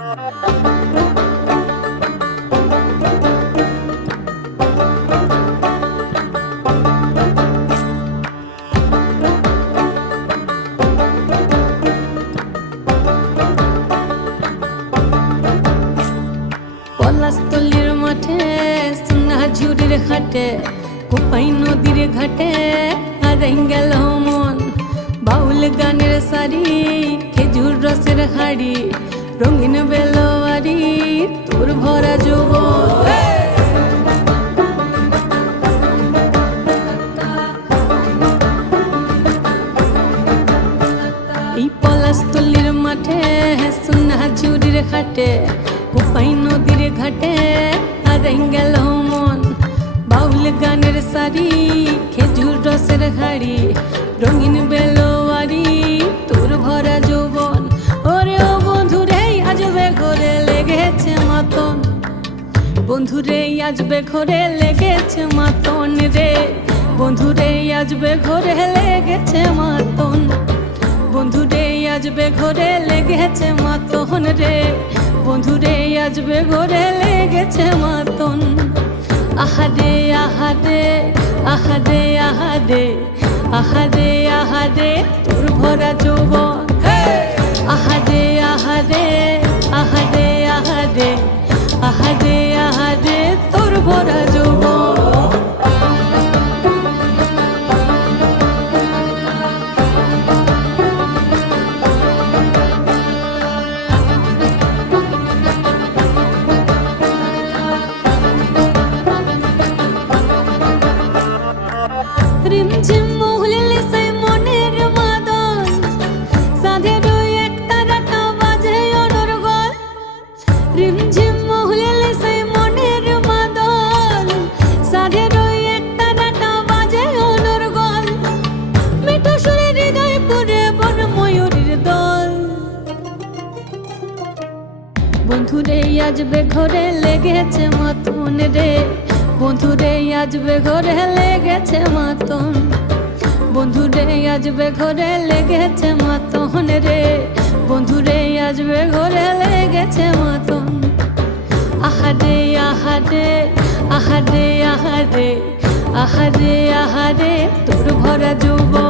পলাশতলির মাঠে সোনাঝুরির ঘাটে কোপাই নদীর ঘাটে হারাই গেল মন। বাউল গানের শাড়ি খেজুর রসের হাড়ি রঙিন বেলোয়ারি তোর ভরা যৌবন। এই পলাশতলির মাঠে সোনাঝুরির ঘাটে কোপাই নদীর ঘাটে হারাই গেল মন। বাউল গানের শাড়ি খেজুর রসের হাড়ি রঙিন বেলোয়ারি তোর ভরা যৌবন। ওরে ও বন্ধুরে আজবে ঘরে লেগেছে মাতন, বন্ধুরে আজবে ঘরে লেগেছে মাতন রে, বন্ধুরে আজবে ঘরে লেগেছে মাতন, বন্ধুরে আজবে ঘরে লেগেছে মাতন রে, বন্ধুরে আজবে ঘরে লেগেছে মাতন। আহারে আহারে আহারে আহারে আহারে আহারে তোর ভরা যৌবন। আহারে আহারে আহারে আহারে আহারে আহারে তোর ভরা যৌবন। রিমঝিম মহুলিলে সেই মনের মাদল সাধের এক তারাটা বাজে অনর্গল। রিমঝিম মহুলিলে সেই মনের মাদল সাধের এক তারাটা বাজে অনর্গল। মিঠো সুরে হৃদয় পুরে বন ময়ূরীর দল। বন্ধুরে আজবে ঘরে লেগেছে মাতন রে, বন্ধুরে আজবে ঘরে লেগেছে মাতন, বন্ধুরে আজবে ঘরে লেগেছে মাতন রে, বন্ধুরে আজবে ঘরে লেগেছে মাতন। আহারে আহারে আহারে আহারে আহারে আহারে তোর ভরা যৌবন।